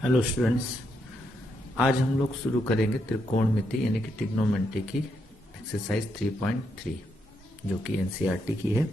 Hello students, आज हम लोग शुरू करेंगे त्रिकोणमिति यानी कि ट्रिग्नोमेट्री की एक्सरसाइज 3.3 जो कि एनसीईआरटी की है।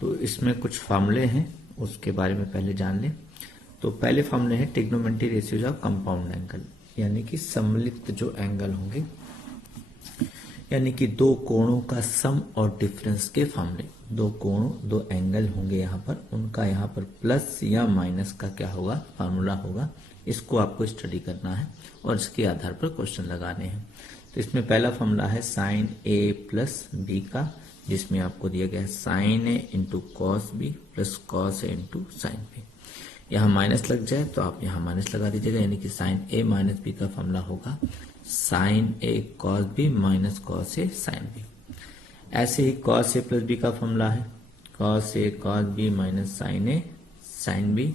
तो इसमें कुछ फार्मूले हैं, उसके बारे में पहले जान लें। तो पहले फार्मूले हैं trigonometry ratios of compound angle, यानी कि सम्मिलित जो एंगल होंगे, यानी कि दो कोणों का सम और डिफरेंस के फार्मूले। दो कोणों, दो एंगल होंगे यहाँ पर, उनका यहाँ पर प्लस या माइनस का क्या होगा, फार्मूला होगा। इसको आपको स्टडी करना है और इसके आधार पर क्वेश्चन लगाने हैं। तो इसमें पहला फार्मूला है साइन ए प्लस बी का, जिसमें आपको दिया गया है sine A into cos B plus cos A into sine B. यहाँ माइनस लग जाए तो आप यहाँ माइनस लगा दीजिएगा, यानी कि साइन ए माइनस बी का फार्मूला होगा sign A cos B minus cos A sine B. ऐसे ही कॉस ए प्लस बी का फॉर्मूला है cos A cos B minus sine A sine B.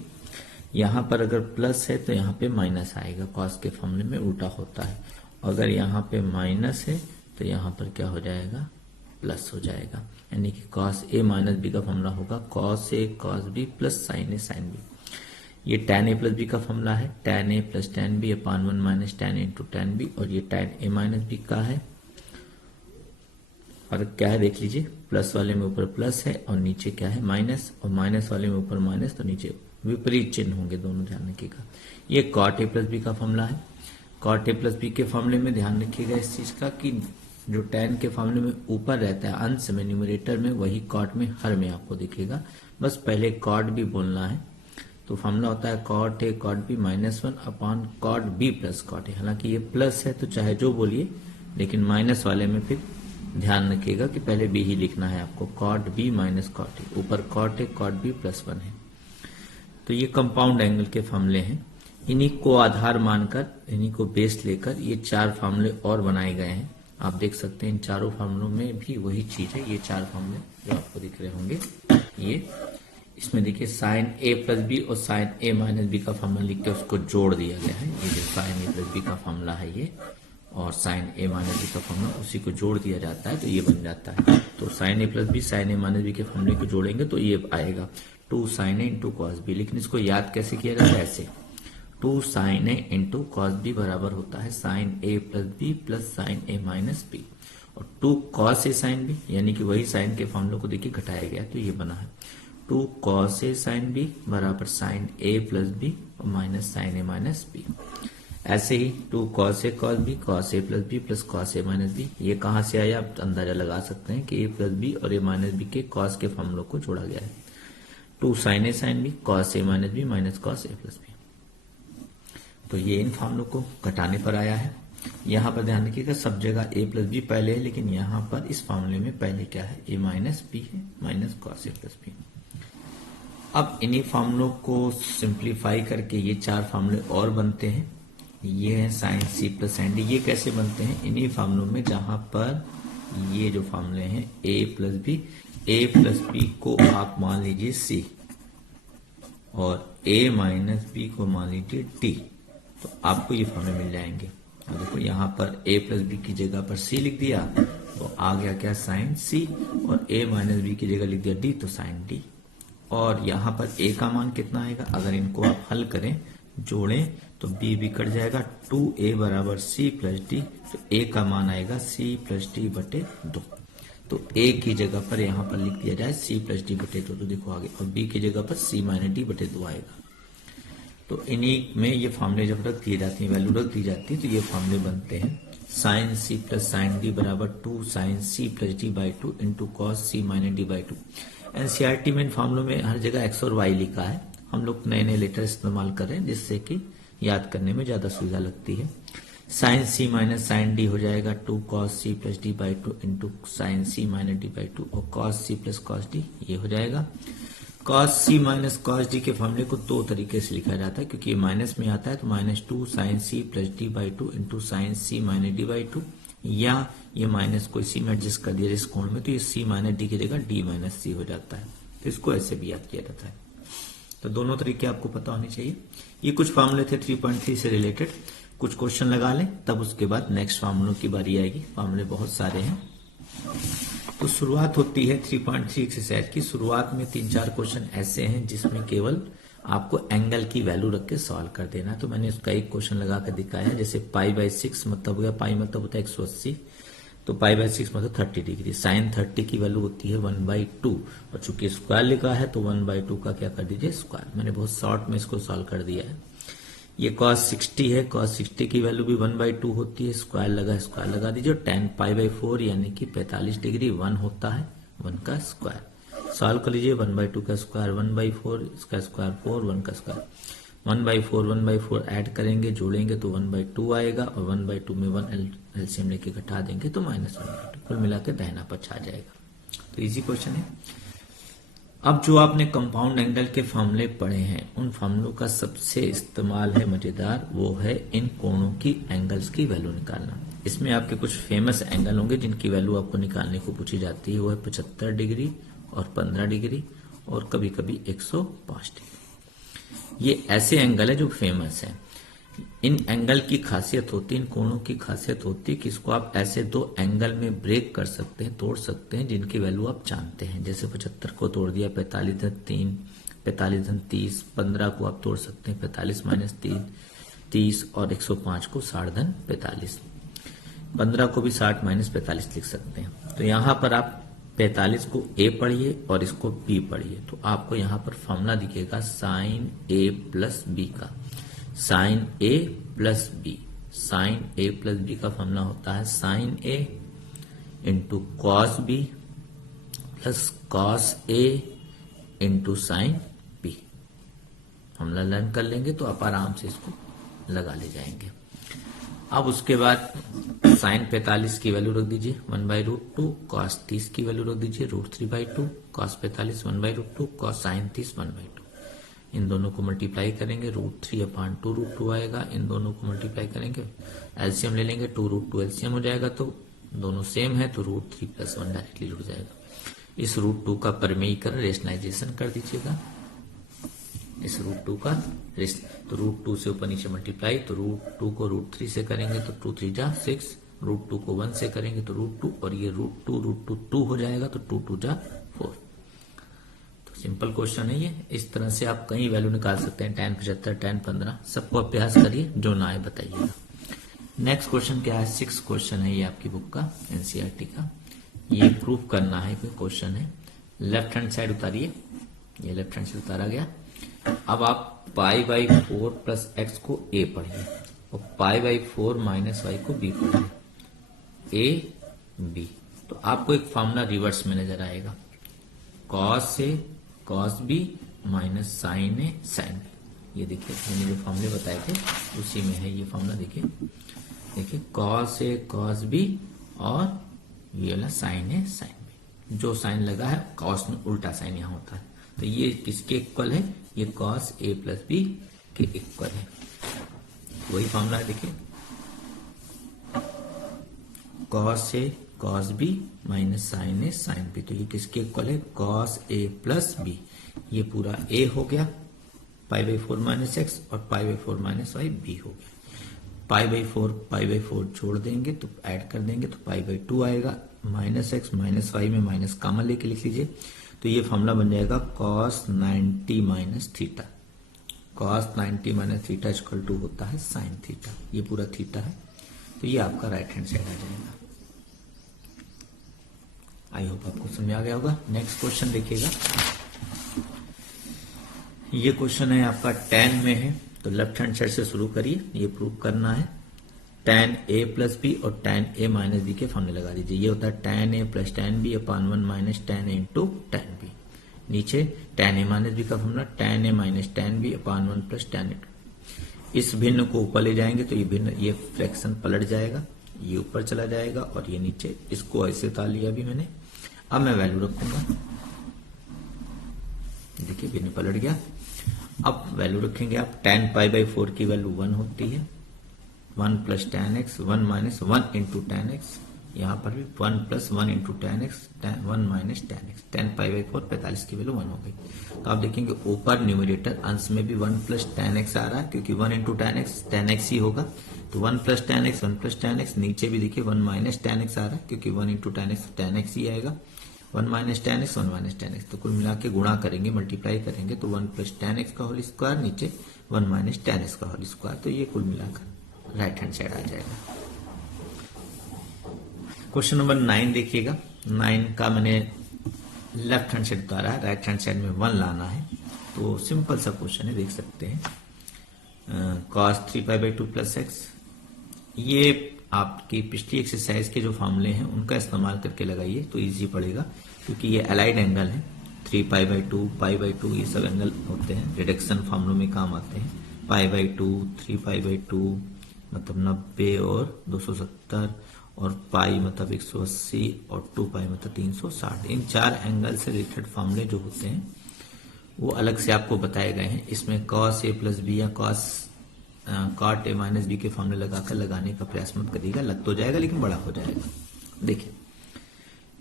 यहाँ पर अगर प्लस है तो यहाँ पे माइनस आएगा, कॉस के फॉर्मूले में उल्टा होता है। अगर यहाँ पे माइनस है तो यहाँ पर क्या हो जाएगा, प्लस हो जाएगा, यानी कि कॉस ए माइनस बी का फॉर्मूला होगा cos A cos B plus sign A sine B. ये tan a प्लस बी का फॉर्मूला है tan a plus tan b upon 1 minus tan a into tan b, और ये tan a minus B का है। फर्क क्या है देख लीजिए, प्लस वाले में ऊपर प्लस है और नीचे क्या है माइनस, और माइनस वाले में ऊपर माइनस तो नीचे विपरीत चिन्ह होंगे, दोनों ध्यान रखिएगा। ये cot a प्लस बी का फॉर्मूला है। cot a प्लस बी के फॉर्मूले में ध्यान रखिएगा इस चीज का कि जो tan के फॉर्मूले में ऊपर रहता है अंश में, न्यूमरेटर में, वही cot में हर में आपको दिखेगा। बस पहले cot भी बोलना है। तो फॉर्मूला होता है cot a cot b minus 1 upon cot b plus cot a। हालांकि ये प्लस है तो चाहे जो बोलिए, लेकिन माइनस वाले में फिर ध्यान रखिएगा कि पहले b ही लिखना है आपको, cot b minus cot a। ऊपर cot a cot b plus 1 है। तो ये कंपाउंड एंगल के फॉर्मूले हैं। इन्हीं को आधार मानकर, इन्हीं को बेस लेकर ये चार फॉर्मूले और बनाए गए हैं। आप देख सकते हैं इन चारों फॉर्मूलों में भी वही चीज है। ये चार फॉर्मूले जो आपको दिख रहे होंगे, ये इसमें देखिए साइन ए प्लस बी और साइन ए माइनस बी का फॉर्मूला लिख के उसको जोड़ दिया गया है। ये जो साइन ए प्लस बी का फॉर्मूला है ये, और साइन ए माइनस बी का फॉर्मूला, उसी को जोड़ दिया जाता है तो ये बन जाता है। तो sign A plus B sine A minus B के फॉर्मूले को जोड़ेंगे तो ये आएगा 2 sign A into cos B. लेकिन इसको याद कैसे किया जाता है, ऐसे 2 sign A into cos B बराबर होता है sine A plus B plus sign A minus B, और 2 कॉस ए साइन बी, यानी कि वही साइन के फॉर्मूले को देखिए घटाया गया तो ये बना है 2 cos a sin b बराबर sin a प्लस बी और minus sin a minus B. ऐसे ही 2 cos a cos b cos a plus B plus cos a minus B. ये कहाँ से आया आप अंदाजा लगा सकते हैं कि a प्लस बी और a माइनस बी के cos के फॉर्मूलों को जोड़ा गया है। 2 sin a sin b cos a minus B minus cos a plus B. तो ये इन फॉर्मूलों को घटाने पर आया है। यहाँ पर ध्यान रखिएगा सब जगह a प्लस बी पहले है, लेकिन यहाँ पर इस फॉर्मूले में पहले क्या है, a माइनस बी है minus cos a plus B. अब इन्हीं फार्मूलों को सिंप्लीफाई करके ये चार फार्मूले और बनते हैं। ये है sine C plus sine D. ये कैसे बनते हैं, इन्हीं फार्मूलों में जहां पर ये जो फार्मूले हैं ए प्लस बी को आप मान लीजिए सी और ए माइनस बी को मान लीजिए डी, तो आपको ये फार्मूले मिल जाएंगे। और देखो यहाँ पर ए प्लस बी की जगह पर सी लिख दिया तो आ गया क्या, साइन सी, और ए माइनस बी की जगह लिख दिया डी तो साइन डी। और यहाँ पर a का मान कितना आएगा, अगर इनको आप हल करें, जोड़ें तो b भी कट जाएगा, 2a बराबर c प्लस डी, तो a का मान आएगा c प्लस डी बटे 2। तो a की जगह पर यहाँ पर लिख दिया जाए c प्लस डी बटे 2, तो देखो आगे, और b की जगह पर c माइनस डी बटे 2 आएगा। तो इन्हीं में ये फॉर्मूले जब रख दिए जाती है, वैल्यू रख दी जाती है, तो ये फॉर्मूले बनते हैं sine C plus sine D बराबर 2 sine C plus D by 2 into cos C minus D by 2। NCERT में इन फार्मूलों में हर जगह एक्स और वाई लिखा है। हम लोग नए नए लेटर इस्तेमाल कर रहे हैं जिससे कि याद करने में ज्यादा सुविधा लगती है। Sine C minus sine D हो जाएगा 2 cos C plus D by 2 into sine C minus D by 2, और cos C plus cos D ये हो जाएगा। cos C minus cos D के फॉर्मूले को दो तरीके से लिखा जाता है, क्योंकि ये माइनस में आता है तो minus 2 sine C plus D by 2 into sine C minus D by 2, या ये माइनस को इसी में एडजस्ट कर दिया इस कोण में, तो ये सी माइनस डी की जगह डी माइनस सी हो जाता है। तो इसको ऐसे भी याद किया जाता है। तो दोनों तरीके आपको पता होने चाहिए। ये कुछ फार्मूले थे 3.3 से रिलेटेड, कुछ क्वेश्चन लगा लें, तब उसके बाद नेक्स्ट फार्मूलों की बारी आएगी। फार्मूले बहुत सारे हैं। तो शुरुआत होती है 3.3 एक्सरसाइज की। शुरुआत में 3-4 क्वेश्चन ऐसे हैं जिसमें केवल आपको एंगल की वैल्यू रख के सॉल्व कर देना है। तो मैंने उसका एक क्वेश्चन लगा कर दिखाया, जैसे π/6 मतलब हो गया, पाई मतलब होता है 180, तो π/6 मतलब 30 डिग्री। साइन 30 की वैल्यू होती है 1/2, और चूंकि स्क्वायर लिखा है तो 1/2 का क्या कर दीजिए स्क्वायर। मैंने बहुत शॉर्ट में इसको सॉल्व कर दिया है। ये cos 60 है, cos 60 की वैल्यू भी 1/2 होती है, स्क्वायर लगा दीजिए। tan π/4 यानी कि 45 डिग्री 1 होता है, 1 का स्क्वायर। सॉल्व कर लीजिए, 1/2 का स्क्वायर 1/4, इसका स्क्वायर 4, 1 का स्क्वायर 1/4 ऐड करेंगे, जोड़ेंगे तो 1/2 आएगा, और 1/2 में 1 एलसीएम लेके घटा देंगे तो -1/2, कुल मिला के दाहिना पक्ष आ जाएगा। तो इजी क्वेश्चन है। अब जो आपने कंपाउंड एंगल के फॉर्मूले पढ़े हैं, उन फॉर्मूलों का सबसे इस्तेमाल है मजेदार, वो है इन कोणों की एंगल्स की वैल्यू निकालना। इसमें आपके कुछ फेमस एंगल होंगे जिनकी वैल्यू आपको निकालने को पूछी जाती है, वो है 75 डिग्री और 15 डिग्री और कभी कभी 105 डिग्री। ये ऐसे एंगल है जो फेमस है। इन एंगल की खासियत होती है, इन कोणों की खासियत होती है कि इसको आप ऐसे दो एंगल में ब्रेक कर सकते हैं, तोड़ सकते हैं, जिनकी वैल्यू आप जानते हैं। जैसे 75 को तोड़ दिया 45/3, 45/30, 15 को आप तोड़ सकते हैं 45 - 3, 30, और 105 को 60 - 45, 15 को भी 60 - 45 लिख सकते हैं। तो यहां पर आप 45 को ए पढ़िए और इसको बी पढ़िए, तो आपको यहां पर फॉर्मूला दिखेगा साइन ए प्लस बी का। Sine A plus B, sine A plus B का फॉर्मूला होता है sine A into cos B plus cos A into sine B. Formula learn कर लेंगे तो आप आराम से इसको लगा ले जाएंगे। अब उसके बाद साइन 45 की वैल्यू रख दीजिए 1/√2, कॉस 30 की वैल्यू रख दीजिए √3/2, कॉस 45 1/√2, कॉस साइन 30 1/2। इन दोनों को मल्टीप्लाई करेंगे, √3/2 √2 आएगा। इन दोनों को मल्टीप्लाई करेंगे, एलसीएम ले लेंगे, 2√2 एलसीएम हो जाएगा, तो दोनों सेम है तो √3 + 1 डायरेक्टली जुड़ जाएगा। इस √2 का परिमेयीकरण रेशनलाइजेशन कर दीजिएगा, इस √2 का तो √2 से ऊपर नीचे मल्टीप्लाई, तो √2 को √3 से करेंगे तो 2 3 जा 6, √2 को 1 से करेंगे तो √2, और ये √2 2 हो जाएगा तो 2 2 जा 4। सिंपल क्वेश्चन है ये। इस तरह से आप कई वैल्यू निकाल सकते हैं, tan 75, tan 15, सबको अभ्यास करिए, जो ना आए बताइएगा। नेक्स्ट क्वेश्चन क्या है, 6 क्वेश्चन है ये आपकी बुक का, एनसीईआरटी का। ये प्रूफ करना है कोई क्वेश्चन है। लेफ्ट हैंड साइड उतारिए, ये लेफ्ट हैंड से उतारा गया। अब आप π/4 प्लस x को a पढ़िए और π/4 माइनस y को b पढ़िए, a b। तो आपको एक फॉर्मूला रिवर्स में नजर आएगा, cos a cos b minus sine A sine B. ये देखिए मैंने जो फॉर्मूले बताए थे उसी में है ये फॉर्मूला। देखिए cos a cos b और ये वाला साइन ए साइन बी। जो साइन लगा है cos में उल्टा साइन यहाँ होता है, तो ये किसके इक्वल है, ये cos a प्लस b के इक्वल है। वही फॉर्मूला है, देखिए cos a cos b minus sine A sine B, तो ये किसके इक्वल है, cos a प्लस b। ये पूरा a हो गया, π/4 माइनस x और π/4 माइनस y b हो गया। π/4 जोड़ देंगे तो ऐड कर देंगे तो π/2 आएगा, माइनस x माइनस y में माइनस कॉमन लेके लिख लीजिए, तो ये फॉर्मूला बन जाएगा cos 90 minus theta. cos 90 minus theta equal to होता है साइन थीटा। ये पूरा थीटा है, तो ये आपका राइट हैंड साइड आ जाएगा। आई होप आपको समझ आ गया होगा। नेक्स्ट क्वेश्चन देखिएगा, ये क्वेश्चन है आपका tan में है, तो लेफ्ट हैंड साइड से शुरू करिए। ये प्रूव करना है, tan a प्लस बी और tan a माइनस बी के फॉर्मूले लगा दीजिए। ये होता है tan a plus tan b upon 1 minus tan a into tan b। नीचे tan a माइनस बी का formula tan a minus tan b upon 1 plus tan a। इस भिन्न को ऊपर ले जाएंगे तो ये भिन्न, ये फ्रैक्शन पलट जाएगा, ये ऊपर चला जाएगा और ये नीचे, इसको ऐसे उतार लिया अभी मैंने। अब मैं वैल्यू रखूंगा, देखिए भिन्न पलट गया। अब वैल्यू रखेंगे आप, tan π/4 की वैल्यू 1 होती है, 1 plus tan x, 1 minus 1 into tan x, यहाँ पर भी 1 plus 1 into tan x, 1 minus tan x। tan π/4 45 की वैल्यू 1 हो गई। तो आप देखेंगे ऊपर न्यूमरेटर अंश में भी 1 प्लस tan x आ रहा है, क्योंकि 1 इंटू tan x ही होगा, तो 1 plus tan x 1 plus tan x। नीचे भी देखिए 1 माइनस tan x आ रहा है, क्योंकि 1 इंटू tan x ही आएगा, 1 minus ten x 1 minus ten x, तो कुल मिला के गुणा करेंगे, मल्टीप्लाई करेंगे तो 1 प्लस टेन एक्स का होल स्क्वायर, नीचे 1 माइनस टेन एक्स का होल स्क्वायर, तो ये कुल मिलाकर राइट हैंड साइड आ जाएगा। क्वेश्चन नंबर 9 देखिएगा। 9 का मैंने लेफ्ट हैंड साइड उतारा है, राइट हैंड साइड में 1 लाना है, तो सिंपल सा क्वेश्चन है, देख सकते हैं। cos 3π/2 प्लस एक्स, ये आपकी पिछली एक्सरसाइज के जो फॉर्मूले हैं उनका इस्तेमाल करके लगाइए तो इजी पड़ेगा, क्योंकि ये अलाइड एंगल है। 3π/2 π/2 ये सब एंगल होते हैं, रिडक्शन फॉर्मूलों में काम आते हैं। π/2 3π/2 मतलब 90 और 270 और पाई मतलब 180 और 2π मतलब 360। इन 4 एंगल से रिलेटेड फॉर्मूले जो होते हैं वो अलग से आपको बताए गए हैं। इसमें cos a प्लस बी या cot a माइनस बी के फॉर्मूले लगाकर लगाने का प्रयास मत करिएगा, लग तो जाएगा लेकिन बड़ा हो जाएगा। देखिए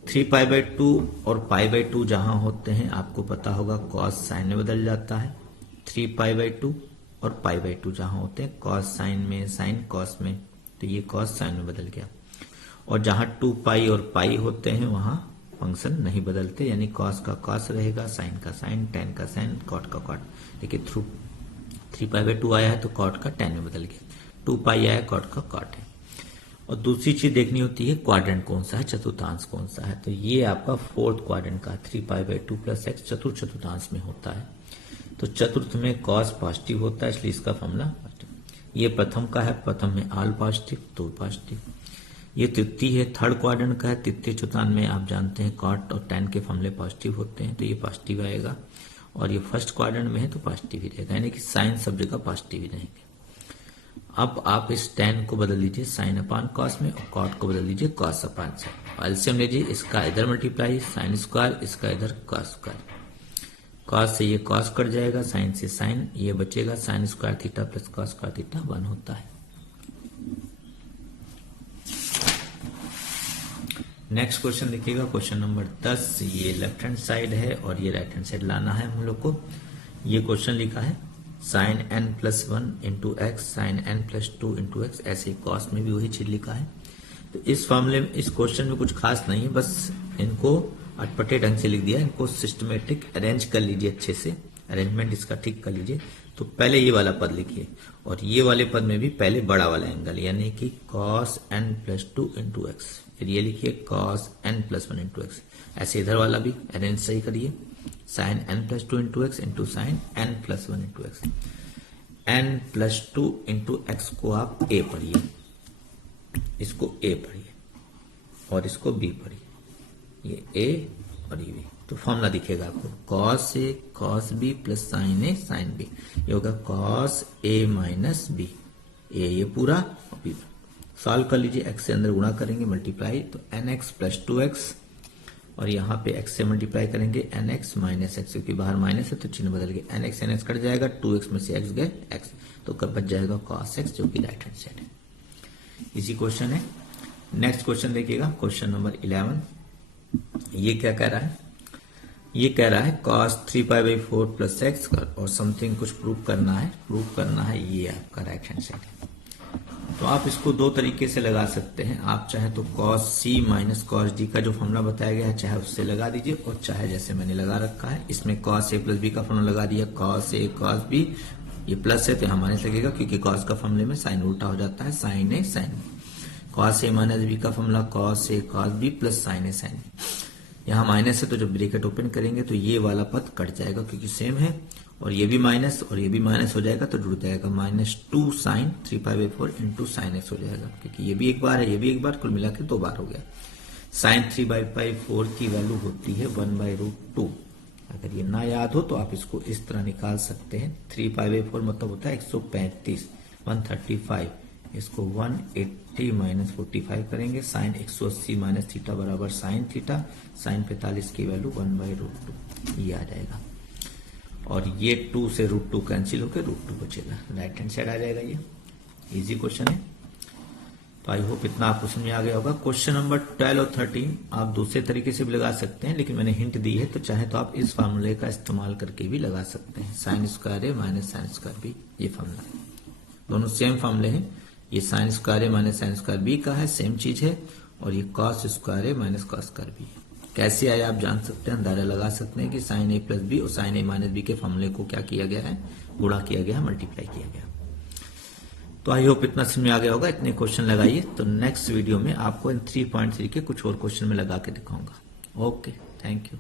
3π/2 और π/2 जहां होते हैं आपको पता होगा cos साइन में बदल जाता है। 3π/2 और π/2 जहां होते हैं cos साइन में, साइन cos में, तो ये cos साइन में बदल गया। और जहां 2π और पाई होते हैं वहां फंक्शन नहीं बदलते, यानी cos का cos रहेगा, साइन का साइन, tan का साइन, cot का cot। देखिए थ्रू 3π/2 आया है तो cot का tan में बदल गया, 2π आया है cot का cot है। और दूसरी चीज देखनी होती है क्वाड्रेंट कौन सा है, चतुर्थांश कौन सा है, तो ये आपका फोर्थ क्वाड्रेंट का 3π/2 प्लस एक्स चतुर्थांश में होता है। तो चतुर्थ में cos पॉजिटिव होता है, इसलिए इसका फॉर्मूला पॉजिटिव। ये प्रथम का है, प्रथम में ऑल पॉजिटिव, तो पॉजिटिव। ये तृतीय है, थर्ड क्वाड्रेंट का है, तृतीय चतुर्थांश में आप जानते हैं cot और tan के फॉर्मूले पॉजिटिव होते हैं, तो ये पॉजिटिव आएगा। और ये फर्स्ट क्वाड्रेंट में है तो पॉजिटिव ही रहेगा, यानी कि साइन सब जगह पॉजिटिव ही रहेंगे। अब आप इस tan को बदल लीजिए साइन अपान cos में और cot को बदल लीजिए cos अपान साइन। एलसीएम लीजिए, इसका इधर मल्टीप्लाई साइन स्क्वायर, इसका इधर cos स्क्वायर। cos से ये cos कट जाएगा, साइन से साइन, ये बचेगा sine square theta plus cos square theta 1 होता है। नेक्स्ट क्वेश्चन देखिएगा, क्वेश्चन नंबर 10। ये लेफ्ट हैंड साइड है और ये राइट हैंड साइड लाना है हम लोग को। ये क्वेश्चन लिखा है sin n plus 1 into X sine n plus 2 into X, ऐसे ही कॉस में भी वही चीज लिखा है। तो इस फॉर्मूले में, इस क्वेश्चन में कुछ खास नहीं है, बस इनको अटपटे ढंग से लिख दिया, इनको सिस्टमेटिक अरेंज कर लीजिए, अच्छे से अरेंजमेंट इसका ठीक कर लीजिए। तो पहले ये वाला पद लिखिए और ये वाले पद में भी पहले बड़ा वाला एंगल, यानी कि cos n plus 2 into x, फिर ये लिखिए cos n plus 1 into X. ऐसे इधर वाला भी अरेंज सही करिए, sin n plus 2 into x into sine n plus 1 into x. n plus 2 into x को आप a पढ़िए, इसको a पढ़िए और इसको b पढ़िए, ये a और ये b। तो फॉर्मूला दिखेगा आपको cos a cos b plus sin a sin b, ये होगा cos a minus b, a ये पूरा और b। सॉल्व कर लीजिए, x से अंदर गुणा करेंगे मल्टीप्लाई, तो nx प्लस 2x और यहाँ पे x से मल्टीप्लाई करेंगे nx माइनस x, क्योंकि बाहर माइनस है तो चिन्ह बदल गया, nx nx कट जाएगा, 2x में से x गए x, तो कब बच जाएगा cos x, जो कि राइट हैंड साइड है। इसी क्वेश्चन है। नेक्स्ट क्वेश्चन देखिएगा, क्वेश्चन नंबर 11। ये क्या कह रहा है, ये कह रहा है cos 3π/4 प्लस एक्स और समथिंग कुछ प्रूव करना है, ये आपका राइट हैंड साइड है। तो आप इसको दो तरीके से लगा सकते हैं, आप चाहे तो cos c minus cos d का जो फॉर्मूला बताया गया है चाहे उससे लगा दीजिए, और चाहे जैसे मैंने लगा रखा है इसमें cos a प्लस b का फॉर्मूला लगा दिया, cos a cos b, ये प्लस है तो यहाँ माइनस लगेगा क्योंकि cos का फॉर्मूले में साइन उल्टा हो जाता है, sin a sin b। cos a minus b का formula cos a cos b plus sin a sin b, यहाँ माइनस है तो जब ब्रैकेट ओपन करेंगे तो ये वाला पद कट जाएगा क्योंकि सेम है, और ये भी माइनस और ये भी माइनस हो जाएगा तो जुड़ जाएगा -2 sin 3π/4 इंटू साइन एक्स हो जाएगा, क्योंकि ये भी एक बार है ये भी एक बार, कुल मिला के 2 बार हो गया। sin 3π/4 की वैल्यू होती है 1/√2। अगर ये ना याद हो तो आप इसको इस तरह निकाल सकते हैं, 3π/4 मतलब होता है 135, 135, इसको 180 माइनस 45 करेंगे, साइन 180 माइनस थीटा बराबर साइन थीटा, साइन 45 की वैल्यू 1/√2 ये आ जाएगा, और ये 2 से √2 कैंसिल होकर √2 बचेगा, राइट हैंड साइड आ जाएगा। ये इजी क्वेश्चन है, तो आई होप इतना आपको समझ में आ गया होगा। क्वेश्चन नंबर 12 और 13 आप दूसरे तरीके से भी लगा सकते हैं, लेकिन मैंने हिंट दी है तो चाहे तो आप इस फार्मूले का इस्तेमाल करके भी लगा सकते हैं, साइन स्क्वायर ए माइनस साइन स्क्वायर बी, ये फार्मूला दोनों सेम फार्मूले हैं। ये साइन स्क्वायर ए माइनस साइन स्क्वायर बी का है, सेम चीज है, और ये कॉस स्क्वायर ए माइनस कॉस स्क्वायर बी है। कैसे आया आप जान सकते हैं, अंदाजा लगा सकते हैं कि साइन ए प्लस बी और साइन ए माइनस बी के फॉर्मूले को क्या किया गया है, गुणा किया गया है, मल्टीप्लाई किया गया। तो आई होप इतना समझ में आ गया होगा। इतने क्वेश्चन लगाइए, तो नेक्स्ट वीडियो में आपको इन 3.3 के कुछ और क्वेश्चन में लगा के दिखाऊंगा। Okay, thank you.